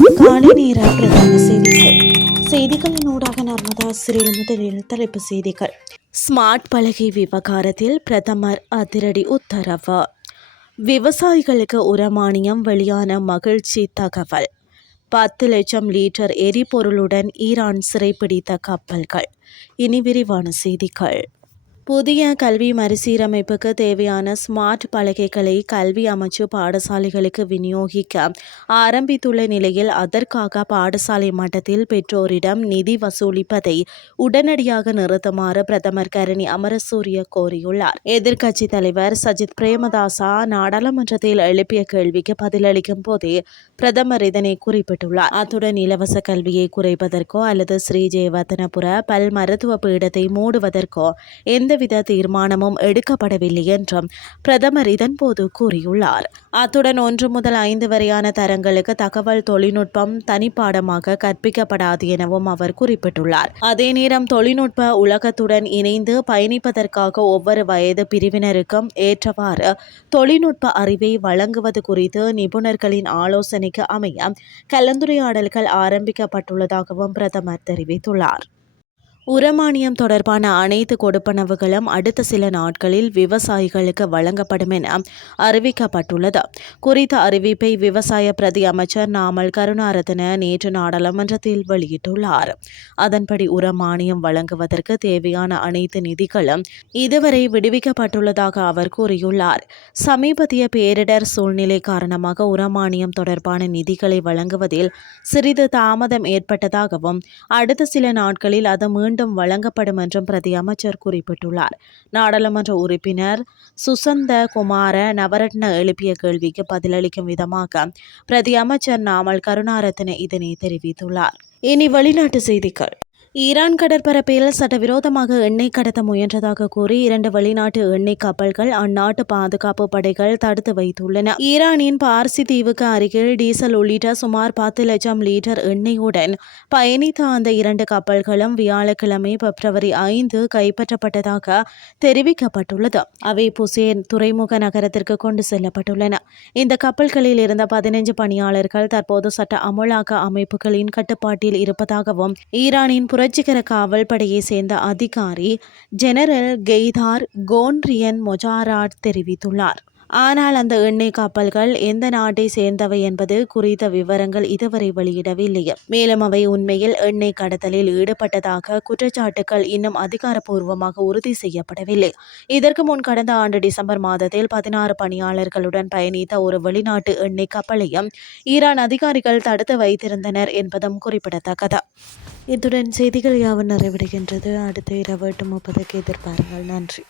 காலை நேர பிரதான செய்திகள். செய்திகளின் ஊடாக நர்மதா சிறில் முதலில் தலைப்பு செய்திகள். ஸ்மார்ட் பலகை விவகாரத்தில் பிரதமர் அதிரடி உத்தரவு. விவசாயிகளுக்கு உரமானியம் வெளியான மகிழ்ச்சி தகவல். பத்து லட்சம் லிட்டர் எரிபொருளுடன் ஈரான் சிறைப்பிடித்த கப்பல்கள். இனி விரிவான செய்திகள். புதிய கல்வி மறுசீரமைப்புக்கு தேவையான ஸ்மார்ட் பலகைகளை கல்வி அமைச்சு பாடசாலைகளுக்கு விநியோகிக்க ஆரம்பித்துள்ள நிலையில் அதற்காக பாடசாலை மட்டத்தில் பெற்றோரிடம் நிதி வசூலிப்பதை உடனடியாக நிறுத்துமாறு பிரதமர் கரணி அமரசூரிய கோரியுள்ளார். எதிர்க்கட்சி தலைவர் சஜித் பிரேமதாசா நாடாளுமன்றத்தில் எழுப்பிய கேள்விக்கு பதிலளிக்கும் போதே பிரதமர் இதனை குறிப்பிட்டுள்ளார். அத்துடன் இலவச கல்வியை குறைப்பதற்கோ அல்லது ஸ்ரீ ஜெயவர்தனபுர பல் மருத்துவ பீடத்தை மூடுவதற்கோ எந்த எந்தவித தீர்மானமும் எடுக்கப்படவில்லை என்றும் பிரதமர் இதன்போது கூறியுள்ளார். அத்துடன் ஒன்று முதல் ஐந்து வரையான தரங்களுக்கு தகவல் தொழில்நுட்பம் தனிப்பாடமாக கற்பிக்கப்படாது எனவும் அவர் குறிப்பிட்டுள்ளார். அதே நேரம் தொழில்நுட்ப உலகத்துடன் இணைந்து பயணிப்பதற்காக ஒவ்வொரு வயது பிரிவினருக்கும் ஏற்றவாறு தொழில்நுட்ப அறிவை வழங்குவது குறித்து நிபுணர்களின் ஆலோசனைக்கு அமைய கலந்துரையாடல்கள் ஆரம்பிக்கப்பட்டுள்ளதாகவும் பிரதமர் தெரிவித்துள்ளார். உரமானியம் தொடர்பான அனைத்து கொடுப்பனவுகளும் அடுத்த சில நாட்களில் விவசாயிகளுக்கு வழங்கப்படும் என அறிவிக்கப்பட்டுள்ளது. குறித்த அறிவிப்பை விவசாய பிரதி அமைச்சர் நாமல் கருணாரத்ன நேற்று நாடாளுமன்றத்தில் வெளியிட்டுள்ளார். அதன்படி உரமானியம் வழங்குவதற்கு தேவையான அனைத்து நிதிகளும் இதுவரை விடுவிக்கப்பட்டுள்ளதாக அவர் கூறியுள்ளார். சமீபத்திய பேரிடர் சூழ்நிலை காரணமாக உரமானியம் தொடர்பான நிதிகளை வழங்குவதில் சிறிது தாமதம் ஏற்பட்டதாகவும் அடுத்த சில நாட்களில் அது மீண்டும் வழங்கப்படும் என்றும் பிரதி அமைச்சர் குறிப்பிட்டுள்ளார். நாடாளுமன்ற உறுப்பினர் சுசந்த குமார நவரட்ன எழுப்பிய கேள்விக்கு பதிலளிக்கும் விதமாக பிரதி அமைச்சர் நாமல் கருணாரத்ன இதனை தெரிவித்துள்ளார். இனி வெளிநாட்டு செய்திகள். ஈரான் கடற்பரப்பில் சட்டவிரோதமாக எண்ணெய் கடத்த முயன்றதாக கூறி இரண்டு வெளிநாட்டு எண்ணெய் கப்பல்கள் அந்நாட்டு பாதுகாப்பு படைகள் தடுத்து வைத்துள்ளன. ஈரானின் பார்சி தீவுக்கு அருகில் டீசல் உள்ளிட்ட சுமார் பத்து லட்சம் லிட்டர் எண்ணெயுடன் பயணித்த அந்த இரண்டு கப்பல்களும் வியாழக்கிழமை பிப்ரவரி ஐந்து கைப்பற்றப்பட்டதாக தெரிவிக்கப்பட்டுள்ளது. அவை புசேன் துறைமுக நகரத்திற்கு கொண்டு செல்லப்பட்டுள்ளன. இந்த கப்பல்களில் இருந்த பதினைஞ்சு பணியாளர்கள் தற்போது சட்ட அமலாக்க அமைப்புகளின் கட்டுப்பாட்டில் இருப்பதாகவும் ஈரானின் புரட்சிகர காவல்படையை சேர்ந்த அதிகாரி ஜெனரல் கெய்தார் கோன்ரியன் மொஜாராட் தெரிவித்துள்ளார். ஆனால் அந்த எண்ணெய் கப்பல்கள் எந்த நாட்டை சேர்ந்தவை என்பது குறித்த விவரங்கள் இதுவரை வெளியிடவில்லை. மேலும் அவை உண்மையில் எண்ணெய் கடத்தலில் ஈடுபட்டதாக குற்றச்சாட்டுகள் இன்னும் அதிகாரப்பூர்வமாக உறுதி செய்யப்படவில்லை. இதற்கு முன் கடந்த ஆண்டு டிசம்பர் மாதத்தில் பதினாறு பணியாளர்களுடன் பயணித்த ஒரு வெளிநாட்டு எண்ணெய் கப்பலையும் ஈரான் அதிகாரிகள் தடுத்து வைத்திருந்தனர் என்பதும் குறிப்பிடத்தக்கது. இத்துடன் செய்திகள் யாவும் நிறைவடைகின்றது. அடுத்த இரவு எட்டு முப்பதுக்கு எதிர்பாருங்கள். நன்றி.